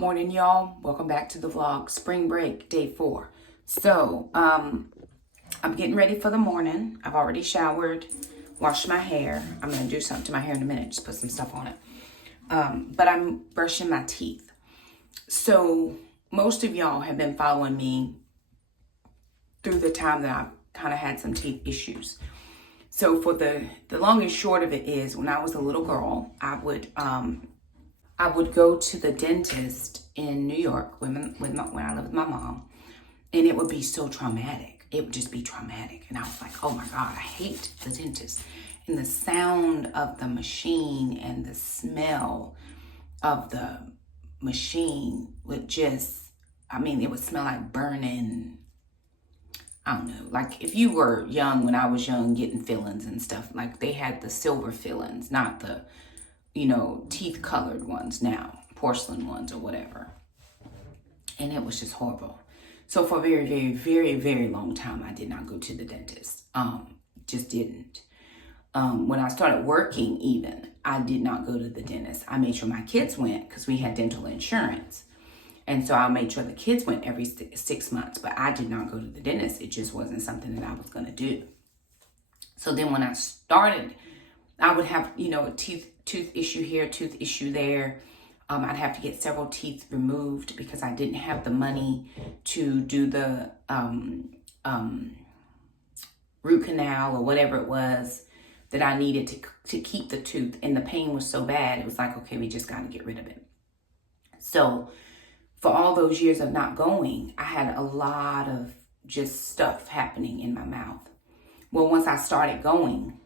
Morning, y'all. Welcome back to the vlog. Spring break, day 4. So, I'm getting ready for the morning. I've already showered, washed my hair. I'm going to do something to my hair in a minute, just put some stuff on it. But I'm brushing my teeth. So, most of y'all have been following me through the time that I've kind of had some teeth issues. So, for the long and short of it is, when I was a little girl, I would go to the dentist in New York when I lived with my mom, and it would be so traumatic. It would just be traumatic. And I was like, oh my God, I hate the dentist. And the sound of the machine and the smell of the machine would just, it would smell like burning, I don't know, like if you were young when I was young getting fillings and stuff, like they had the silver fillings, not the teeth colored ones now, porcelain ones or whatever. And it was just horrible. So for a very, very, very, very long time, I did not go to the dentist. Just didn't. When I started working even, I did not go to the dentist. I made sure my kids went because we had dental insurance. And so I made sure the kids went every 6 months, but I did not go to the dentist. It just wasn't something that I was going to do. So then when I started, I would have, a tooth issue here, tooth issue there. I'd have to get several teeth removed because I didn't have the money to do the root canal or whatever it was that I needed to keep the tooth. And the pain was so bad, it was like, okay, we just got to get rid of it. So for all those years of not going, I had a lot of just stuff happening in my mouth. Well, once I started going,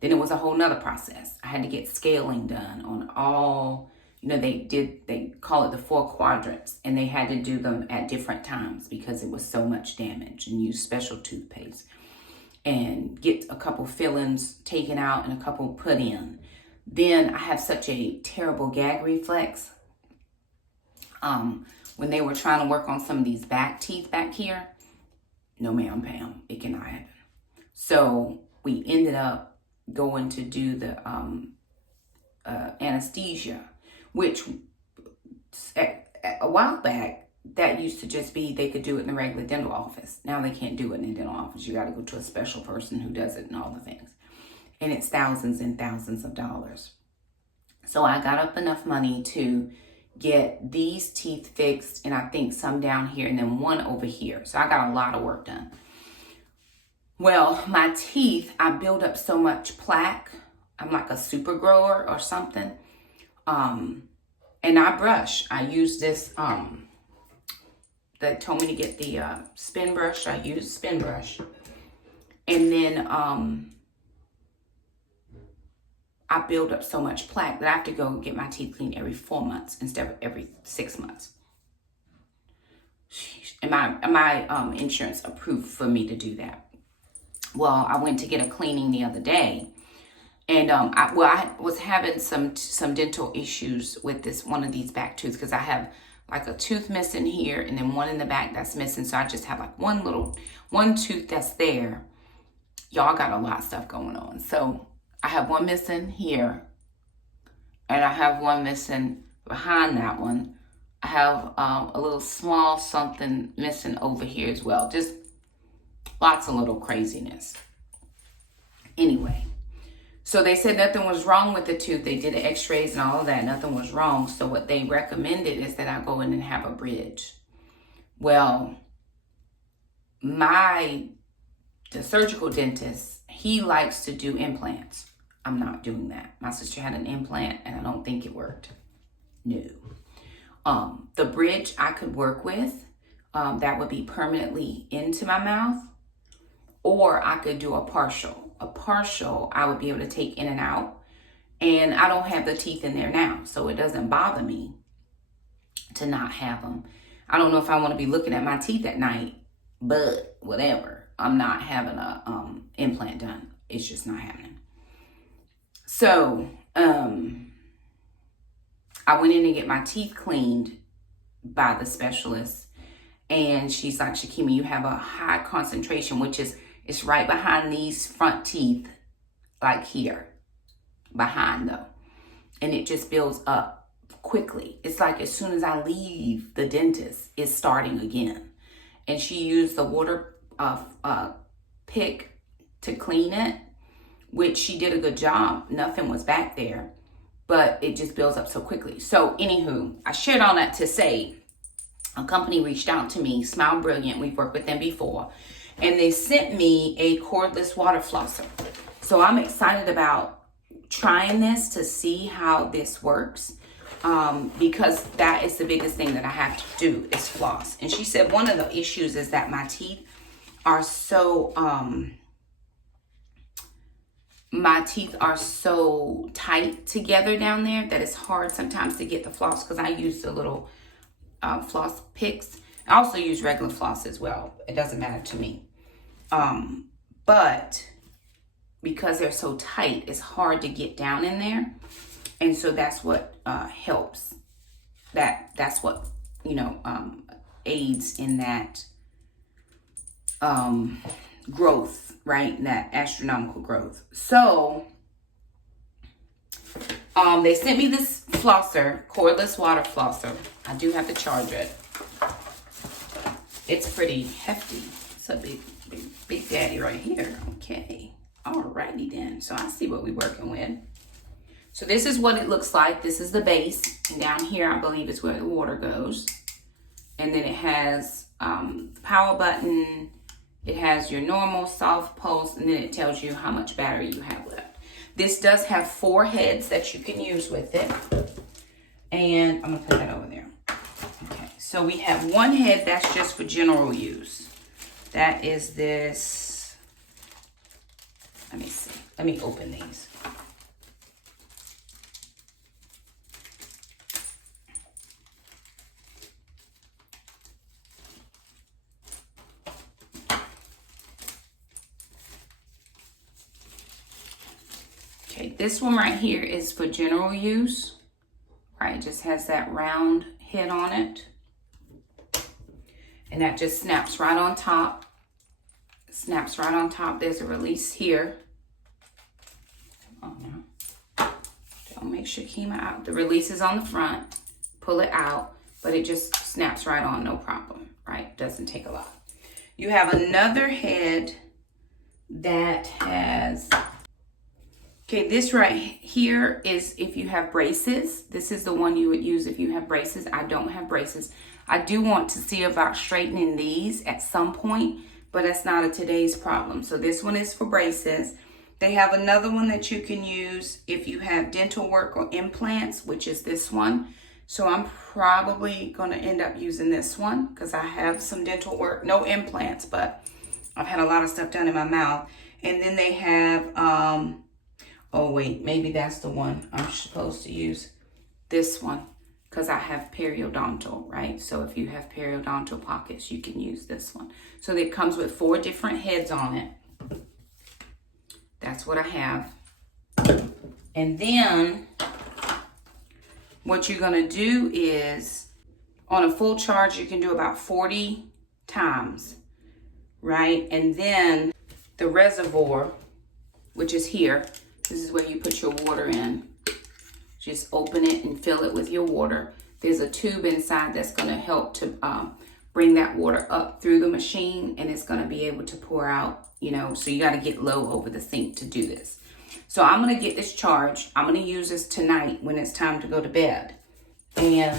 then it was a whole nother process. I had to get scaling done on all, they call it the 4 quadrants, and they had to do them at different times because it was so much damage, and use special toothpaste and get a couple fillings taken out and a couple put in. Then I have such a terrible gag reflex. When they were trying to work on some of these back teeth back here, no ma'am, Pam, it cannot happen. So we ended up going to do the anesthesia, which a while back, that used to just be, they could do it in the regular dental office. Now they can't do it in the dental office. You got to go to a special person who does it and all the things. And it's thousands and thousands of dollars. So I got up enough money to get these teeth fixed, and I think some down here and then one over here. So I got a lot of work done. Well, my teeth, I build up so much plaque. I'm like a super grower or something. And I brush. I use this, that told me to get the spin brush. I use spin brush. And then I build up so much plaque that I have to go get my teeth cleaned every 4 months instead of every 6 months. And my insurance approved for me to do that. Well, I went to get a cleaning the other day, and I was having some dental issues with one of these back tooths because I have like a tooth missing here and then one in the back that's missing. So I just have like one tooth that's there. Y'all got a lot of stuff going on. So I have one missing here, and I have one missing behind that one. I have a little small something missing over here as well. Just lots of little craziness. Anyway, so they said nothing was wrong with the tooth. They did the x-rays and all of that. Nothing was wrong. So what they recommended is that I go in and have a bridge. Well, the surgical dentist, he likes to do implants. I'm not doing that. My sister had an implant, and I don't think it worked. No. The bridge I could work with. That would be permanently into my mouth. Or I could do a partial. A partial, I would be able to take in and out. And I don't have the teeth in there now, so it doesn't bother me to not have them. I don't know if I want to be looking at my teeth at night, but whatever. I'm not having a implant done. It's just not happening. So, I went in to get my teeth cleaned by the specialist. And she's like, Shakema, you have a high concentration, which is, it's right behind these front teeth, like here, behind though. And it just builds up quickly. It's like as soon as I leave the dentist, it's starting again. And she used the water pick to clean it, which she did a good job. Nothing was back there, but it just builds up so quickly. So anywho, I shared all that to say a company reached out to me, Smile Brilliant. We've worked with them before, and they sent me a cordless water flosser. So I'm excited about trying this to see how this works, because that is the biggest thing that I have to do is floss. And she said one of the issues is that my teeth are so tight together down there that it's hard sometimes to get the floss, because I use the little floss picks. I also use regular floss as well. It doesn't matter to me. But because they're so tight, it's hard to get down in there. And so that's what helps. That's what, aids in that growth, right? That astronomical growth. So they sent me this flosser, cordless water flosser. I do have to charge it. It's pretty hefty. It's a big daddy right here. Okay. Alrighty then. So I see what we're working with. So this is what it looks like. This is the base. And down here, I believe, is where the water goes. And then it has the power button. It has your normal soft pulse. And then it tells you how much battery you have left. This does have 4 heads that you can use with it. And I'm going to put that over there. Okay. So we have one head that's just for general use. That is this. Let me see. Let me open these. Okay, this one right here is for general use. Right, it just has that round head on it. And that just snaps right on top. Snaps right on top. There's a release here. Oh no. Don't make Shakema out. The release is on the front. Pull it out, but it just snaps right on, no problem. Right? Doesn't take a lot. You have another head that has, okay, this right here is if you have braces. This is the one you would use if you have braces. I don't have braces. I do want to see about straightening these at some point, but that's not a today's problem. So this one is for braces. They have another one that you can use if you have dental work or implants, which is this one. So I'm probably going to end up using this one because I have some dental work, no implants, but I've had a lot of stuff done in my mouth. And then they have, oh wait, maybe that's the one I'm supposed to use. This one, because I have periodontal, right? So if you have periodontal pockets, you can use this one. So it comes with 4 different heads on it. That's what I have. And then what you're going to do is, on a full charge, you can do about 40 times, right? And then the reservoir, which is here, this is where you put your water in. Just open it and fill it with your water. There's a tube inside that's going to help to bring that water up through the machine, and it's going to be able to pour out, so you got to get low over the sink to do this. So I'm going to get this charged. I'm going to use this tonight when it's time to go to bed and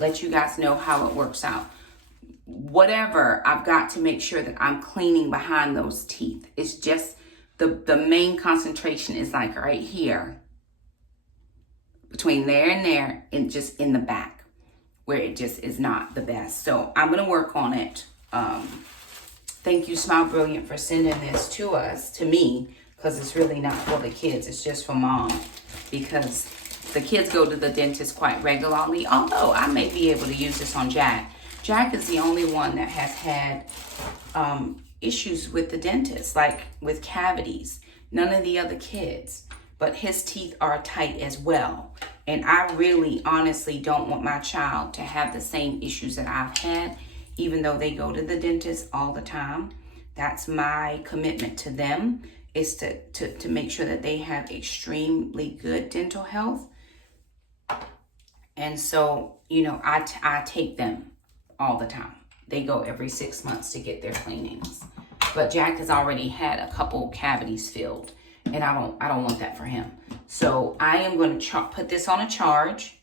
let you guys know how it works out. Whatever, I've got to make sure that I'm cleaning behind those teeth. It's just the main concentration is like right here, between there and there, and just in the back where it just is not the best. So I'm going to work on it. Thank you, Smile Brilliant, for sending this to me, because it's really not for the kids. It's just for mom, because the kids go to the dentist quite regularly, although I may be able to use this on Jack. Jack is the only one that has had issues with the dentist, like with cavities. None of the other kids, but his teeth are tight as well. And I really honestly don't want my child to have the same issues that I've had, even though they go to the dentist all the time. That's my commitment to them, is to make sure that they have extremely good dental health. And so, you know, I take them all the time. They go every 6 months to get their cleanings. But Jack has already had a couple cavities filled, and I don't want that for him. So I am going to put this on a charge,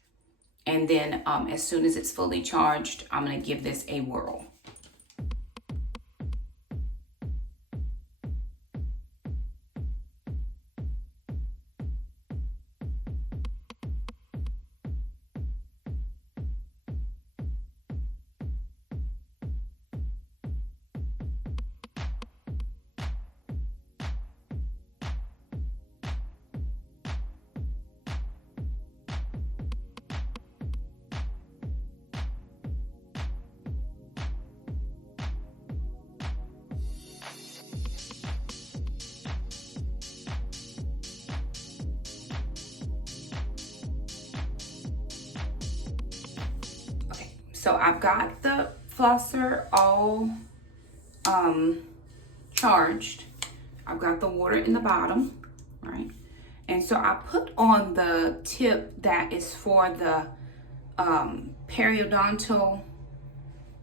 and then as soon as it's fully charged, I'm going to give this a whirl. So I've got the flosser all charged. I've got the water in the bottom, right? And so I put on the tip that is for the periodontal,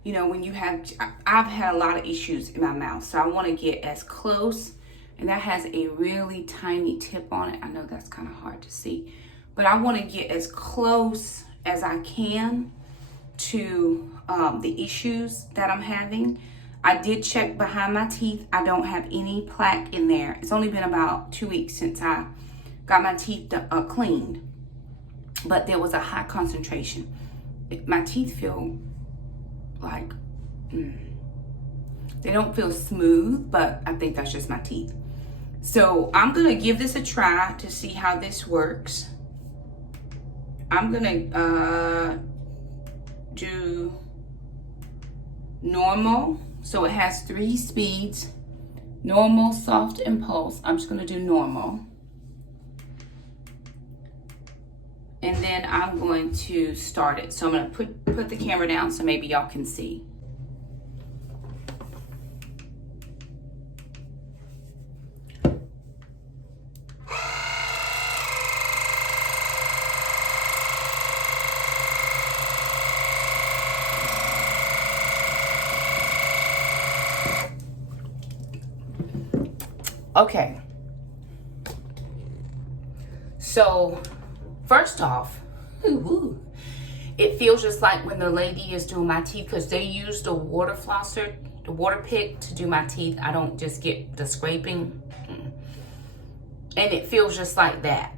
you know, when you have, I've had a lot of issues in my mouth. So I want to get as close, and that has a really tiny tip on it. I know that's kind of hard to see, but I want to get as close as I can to the issues that I'm having. I did check behind my teeth. I don't have any plaque in there. It's only been about 2 weeks since I got my teeth cleaned, but there was a high concentration. My teeth feel like, they don't feel smooth, but I think that's just my teeth. So I'm gonna give this a try to see how this works. I'm gonna do normal. So it has 3 speeds: normal, soft, and pulse. I'm just gonna do normal. And then I'm going to start it. So I'm gonna put the camera down so maybe y'all can see. Okay, so first off, it feels just like when the lady is doing my teeth, because they use the water flosser, the water pick to do my teeth. I don't just get the scraping. And it feels just like that.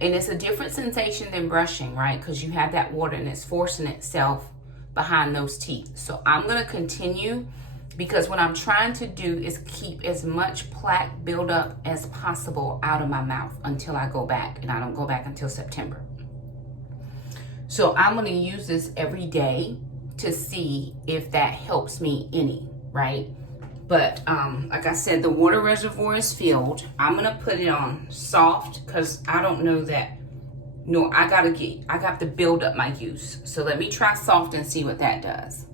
And it's a different sensation than brushing, right? Because you have that water and it's forcing itself behind those teeth. So I'm going to continue, because what I'm trying to do is keep as much plaque buildup as possible out of my mouth until I go back, and I don't go back until September. So I'm going to use this every day to see if that helps me any, right? But like I said, the water reservoir is filled. I'm going to put it on soft, because I don't know that, no, I got to build up my use. So let me try soft and see what that does.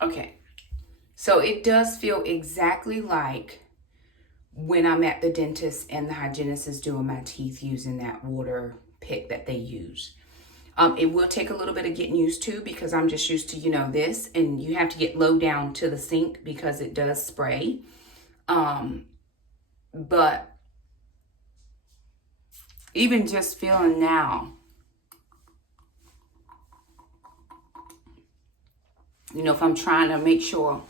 Okay, So it does feel exactly like when I'm at the dentist and the hygienist is doing my teeth using that water pick that they use. It will take a little bit of getting used to because I'm just used to, this, and you have to get low down to the sink because it does spray. But even just feeling now, if I'm trying to make sure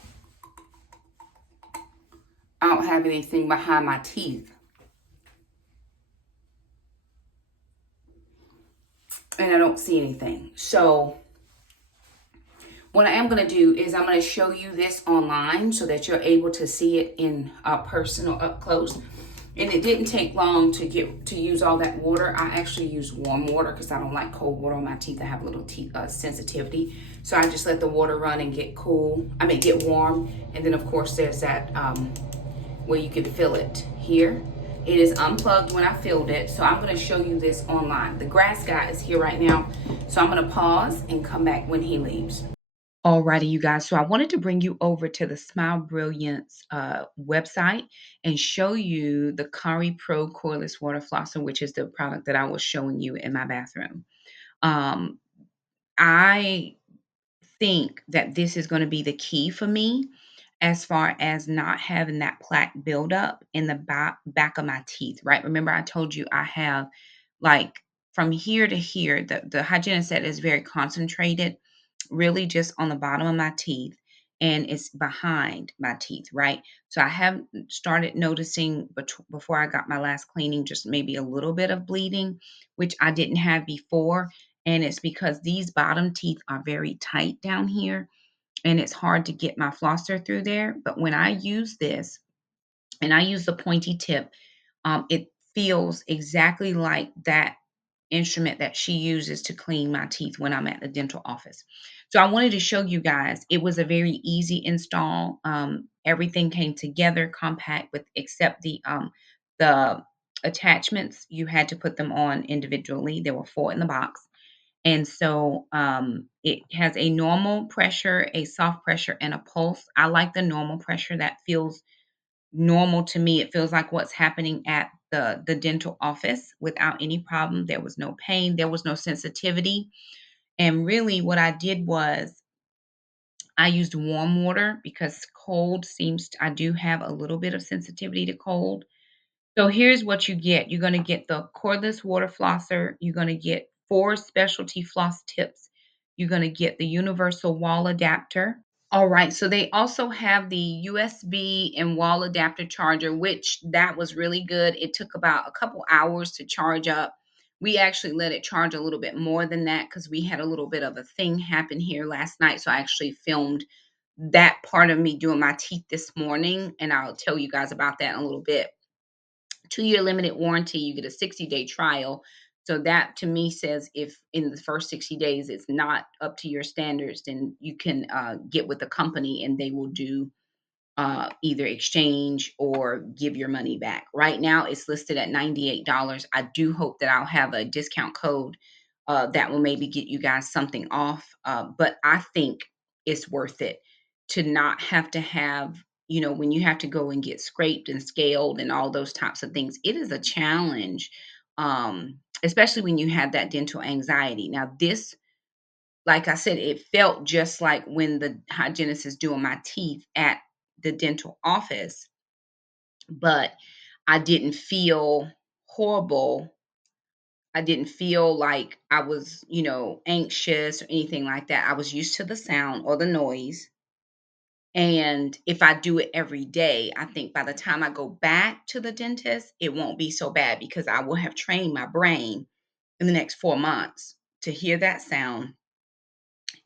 I don't have anything behind my teeth, and I don't see anything. So what I am going to do is I'm going to show you this online so that you're able to see it in personal up close. And it didn't take long to use all that water. I actually use warm water because I don't like cold water on my teeth. I have a little teeth sensitivity. So I just let the water run and get get warm. And then of course there's that where you can fill it here. It is unplugged when I filled it. So I'm going to show you this online. The grass guy is here right now. So I'm going to pause and come back when he leaves. Alrighty, you guys. So I wanted to bring you over to the Smile Brilliance website and show you the Curry Pro Cordless Water Flosser, which is the product that I was showing you in my bathroom. Um, I think that this is going to be the key for me as far as not having that plaque buildup in the back of my teeth, right? Remember, I told you I have like from here to here, the hygienist said is very concentrated, really just on the bottom of my teeth, and it's behind my teeth, right? So I have started noticing before I got my last cleaning, just maybe a little bit of bleeding, which I didn't have before. And it's because these bottom teeth are very tight down here and it's hard to get my flosser through there. But when I use this and I use the pointy tip, it feels exactly like that instrument that she uses to clean my teeth when I'm at the dental office. So I wanted to show you guys. It was a very easy install. Everything came together compact with except the attachments. You had to put them on individually. There were 4 in the box. And so it has a normal pressure, a soft pressure, and a pulse. I like the normal pressure. That feels normal to me. It feels like what's happening at the dental office without any problem. There was no pain, there was no sensitivity. And really what I did was I used warm water because I do have a little bit of sensitivity to cold. So here's what you get. You're going to get the cordless water flosser. You're going to get 4 specialty floss tips. You're going to get the universal wall adapter. All right, so they also have the USB and wall adapter charger, which that was really good. It took about a couple hours to charge up. We actually let it charge a little bit more than that because we had a little bit of a thing happen here last night. So I actually filmed that part of me doing my teeth this morning, and I'll tell you guys about that in a little bit. 2-year limited warranty, you get a 60-day trial. So that to me says if in the first 60 days it's not up to your standards, then you can get with the company and they will do either exchange or give your money back. Right now, it's listed at $98. I do hope that I'll have a discount code that will maybe get you guys something off. But I think it's worth it to not have to have, when you have to go and get scraped and scaled and all those types of things. It is a challenge, especially when you have that dental anxiety. Now, this like I said, it felt just like when the hygienist is doing my teeth at the dental office, but I didn't feel horrible. I didn't feel like I was, anxious or anything like that. I was used to the sound or the noise. And if I do it every day, I think by the time I go back to the dentist, it won't be so bad because I will have trained my brain in the next 4 months to hear that sound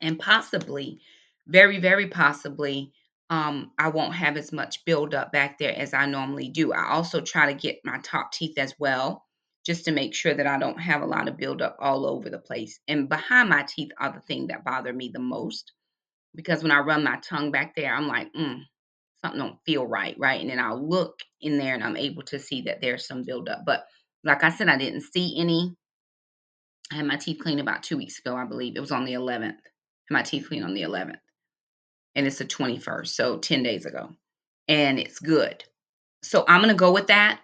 and possibly, very, very possibly, I won't have as much buildup back there as I normally do. I also try to get my top teeth as well, just to make sure that I don't have a lot of buildup all over the place. And behind my teeth are the thing that bother me the most because when I run my tongue back there, I'm like, something don't feel right, right? And then I'll look in there and I'm able to see that there's some buildup. But like I said, I didn't see any. I had my teeth cleaned about 2 weeks ago, I believe. It was on the 11th. My teeth cleaned on the 11th. and it's the 21st, so 10 days ago, and it's good. So I'm gonna go with that.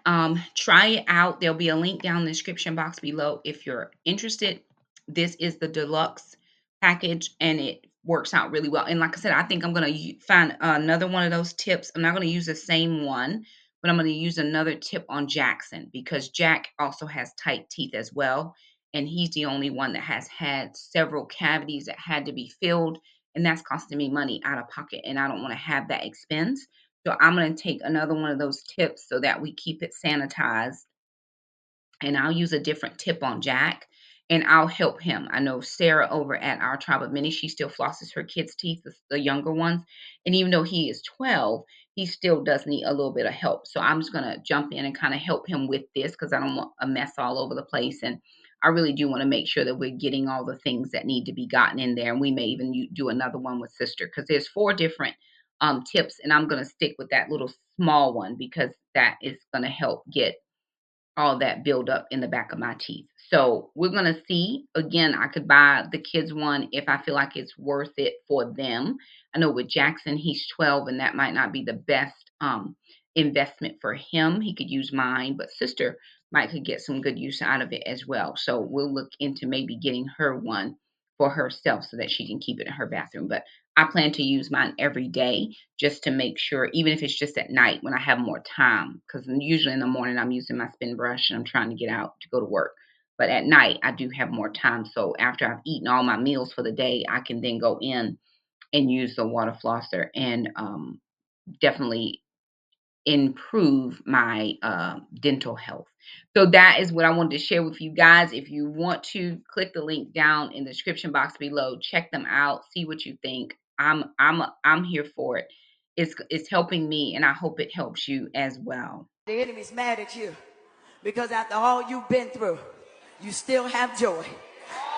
Try it out. There'll be a link down in the description box below if you're interested. This is the deluxe package, and it works out really well. And like I said, I think I'm gonna find another one of those tips. I'm not gonna use the same one, but I'm gonna use another tip on Jackson because Jack also has tight teeth as well, and he's the only one that has had several cavities that had to be filled, and that's costing me money out of pocket, and I don't want to have that expense. So I'm going to take another one of those tips so that we keep it sanitized. And I'll use a different tip on Jack and I'll help him. I know Sarah over at our Tribe of Many, she still flosses her kids' teeth, the younger ones. And even though he is 12, he still does need a little bit of help. So I'm just going to jump in and kind of help him with this because I don't want a mess all over the place. And I really do want to make sure that we're getting all the things that need to be gotten in there. And we may even do another one with sister because there's 4 different tips. And I'm going to stick with that little small one because that is going to help get all that build up in the back of my teeth. So we're going to see. Again, I could buy the kids one if I feel like it's worth it for them. I know with Jackson, he's 12 and that might not be the best investment for him. He could use mine, but sister might could get some good use out of it as well. So we'll look into maybe getting her one for herself so that she can keep it in her bathroom. But I plan to use mine every day just to make sure, even if it's just at night when I have more time, because usually in the morning I'm using my spin brush and I'm trying to get out to go to work. But at night I do have more time. So after I've eaten all my meals for the day, I can then go in and use the water flosser and definitely improve my dental health. So that is what I wanted to share with you guys. If you want to click the link down in the description box below, check them out, see what you think. I'm here for it. It's helping me, and I hope it helps you as well. The enemy's mad at you because after all you've been through, you still have joy.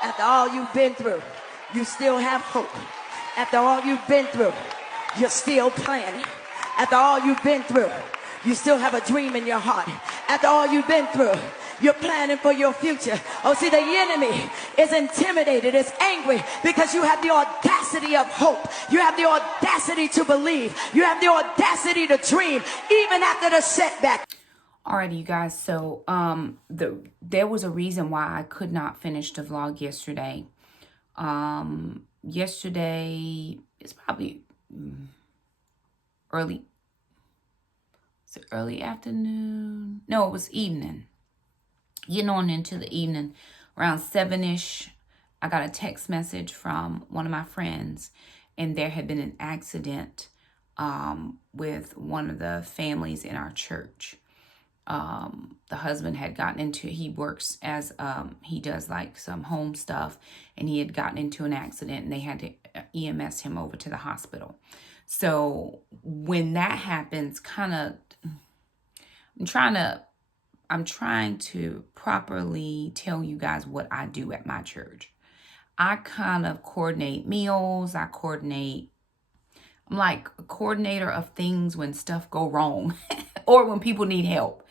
After all you've been through, you still have hope. After all you've been through, you're still planning. After all you've been through, you still have a dream in your heart. After all you've been through, you're planning for your future. Oh, see, the enemy is intimidated, is angry because you have the audacity of hope. You have the audacity to believe. You have the audacity to dream, even after the setback. Alrighty, you guys. So there was a reason why I could not finish the vlog yesterday. Yesterday is probably early. Is it early afternoon? No, it was evening. Getting on into the evening, around 7-ish, I got a text message from one of my friends, and there had been an accident with one of the families in our church. The husband had gotten into, he works as, he does like some home stuff, and he had gotten into an accident and they had to EMS him over to the hospital. So when that happens, I'm trying to properly tell you guys what I do at my church. I kind of coordinate meals. I'm like a coordinator of things when stuff go wrong or when people need help.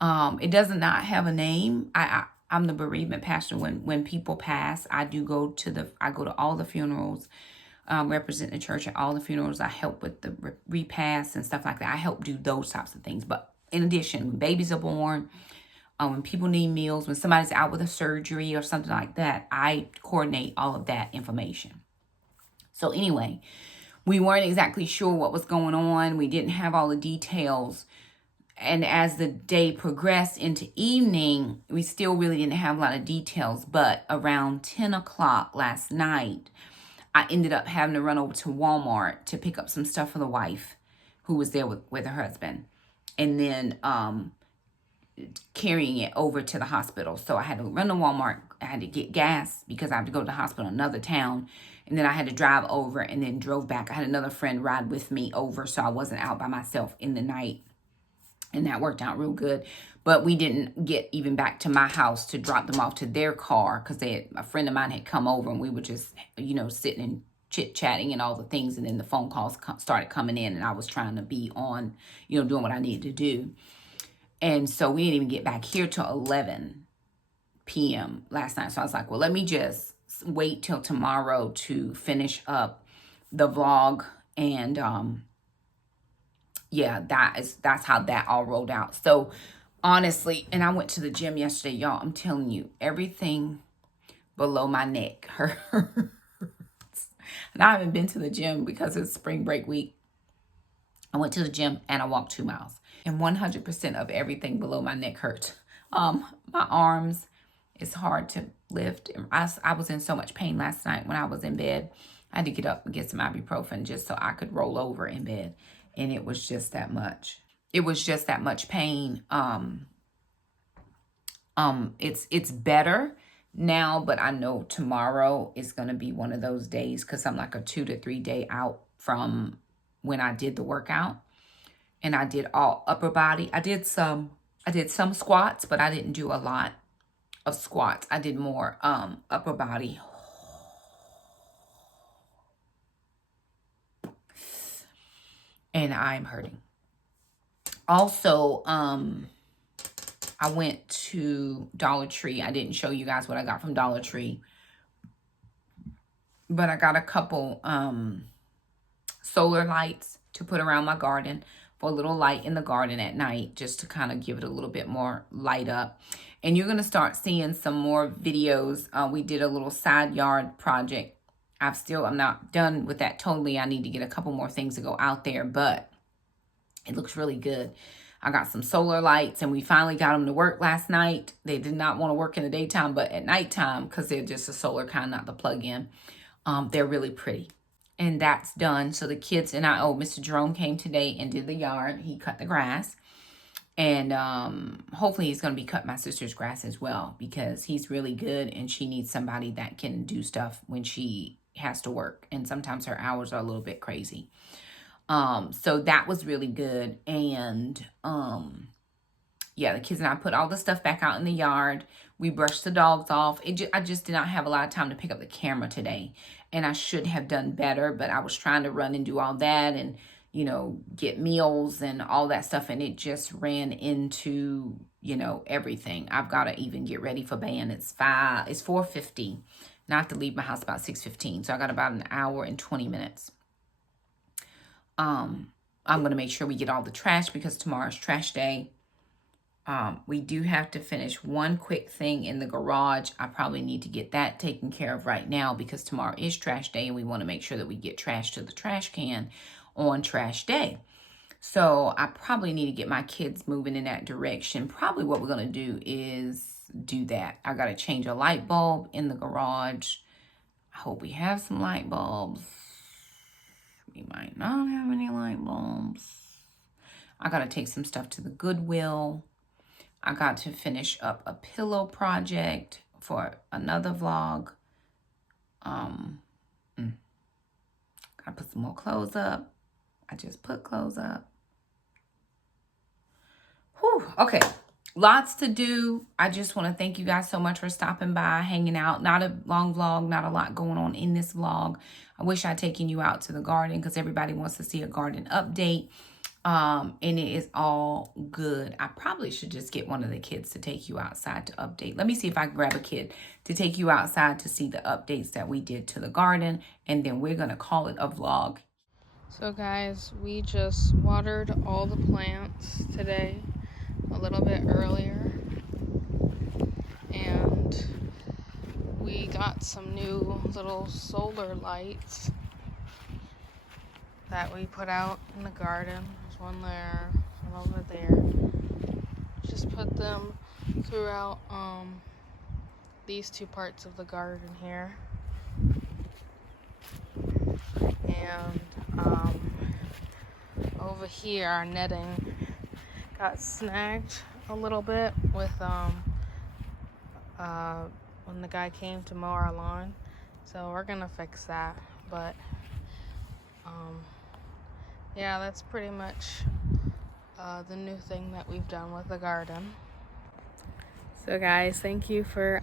It does not have a name. I'm the bereavement pastor. When people pass, I go to all the funerals, represent the church at all the funerals. I help with the repast and stuff like that. I help do those types of things. But in addition, when babies are born, when people need meals, when somebody's out with a surgery or something like that, I coordinate all of that information. So anyway, we weren't exactly sure what was going on. We didn't have all the details. And as the day progressed into evening, we still really didn't have a lot of details. But around 10 o'clock last night, I ended up having to run over to Walmart to pick up some stuff for the wife who was there with her husband. And then carrying it over to the hospital. So I had to run to Walmart. I had to get gas because I have to go to the hospital in another town. And then I had to drive over and then drove back. I had another friend ride with me over so I wasn't out by myself in the night. And that worked out real good. But we didn't get even back to my house to drop them off to their car because a friend of mine had come over and we were just, sitting and chit-chatting and all the things. And then the phone calls started coming in and I was trying to be on, doing what I needed to do. And so we didn't even get back here till 11 p.m. last night. So I was like, well, let me just wait till tomorrow to finish up the vlog And yeah, that's how that all rolled out. So honestly, and I went to the gym yesterday, y'all. I'm telling you, everything below my neck hurts. And I haven't been to the gym because it's spring break week. I went to the gym and I walked 2 miles. And 100% of everything below my neck hurt. My arms, it's hard to lift. I was in so much pain last night when I was in bed. I had to get up and get some ibuprofen just so I could roll over in bed. And it was just that much. It was just that much pain. It's better now, but I know tomorrow is going to be one of those days because I'm like a 2 to 3 day out from when I did the workout. And I did all upper body. I did some squats, but I didn't do a lot of squats. I did more upper body. And I'm hurting. Also, I went to Dollar Tree. I didn't show you guys what I got from Dollar Tree. But I got a couple solar lights to put around my garden for a little light in the garden at night, just to kind of give it a little bit more light up. And you're going to start seeing some more videos. We did a little side yard project. I'm not done with that totally. I need to get a couple more things to go out there, but it looks really good. I got some solar lights and we finally got them to work last night. They did not want to work in the daytime, but at nighttime, because they're just a solar kind, not the plug-in, they're really pretty. And that's done. So the kids and Mr. Jerome came today and did the yard. He cut the grass. And hopefully he's going to be cutting my sister's grass as well, because he's really good and she needs somebody that can do stuff when she has to work. And sometimes her hours are a little bit crazy. So that was really good. And yeah, the kids and I put all the stuff back out in the yard. We brushed the dogs off. I just did not have a lot of time to pick up the camera today. And I should have done better, but I was trying to run and do all that and, you know, get meals and all that stuff. And it just ran into, you know, everything. I've got to even get ready for band. It's 4:50. And I have to leave my house about 6:15. So I got about an hour and 20 minutes. I'm going to make sure we get all the trash because tomorrow's trash day. We do have to finish one quick thing in the garage. I probably need to get that taken care of right now because tomorrow is trash day and we want to make sure that we get trash to the trash can on trash day. So I probably need to get my kids moving in that direction. Probably what we're going to do is do that. I got to change a light bulb in the garage. I hope we have some light bulbs. We might not have any light bulbs. I got to take some stuff to the Goodwill. I got to finish up a pillow project for another vlog. Gotta put some more clothes up. I just put clothes up. Whew, okay. Lots to do. I just want to thank you guys so much for stopping by, hanging out. Not a long vlog, not a lot going on in this vlog. I wish I'd taken you out to the garden because everybody wants to see a garden update. And it is all good. I probably should just get one of the kids to take you outside to update. Let me see if I can grab a kid to take you outside to see the updates that we did to the garden. And then we're going to call it a vlog. So guys, we just watered all the plants today a little bit earlier. And we got some new little solar lights that we put out in the garden. There's one there, one over there. Just put them throughout these two parts of the garden here. And over here our netting got snagged a little bit with when the guy came to mow our lawn. So we're gonna fix that. But yeah, that's pretty much the new thing that we've done with the garden. So guys, thank you for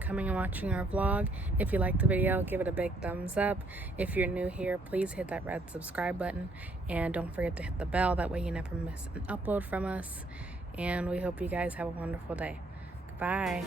coming and watching our vlog. If you liked the video, give it a big thumbs up. If you're new here, please hit that red subscribe button. And don't forget to hit the bell. That way you never miss an upload from us. And we hope you guys have a wonderful day. Goodbye.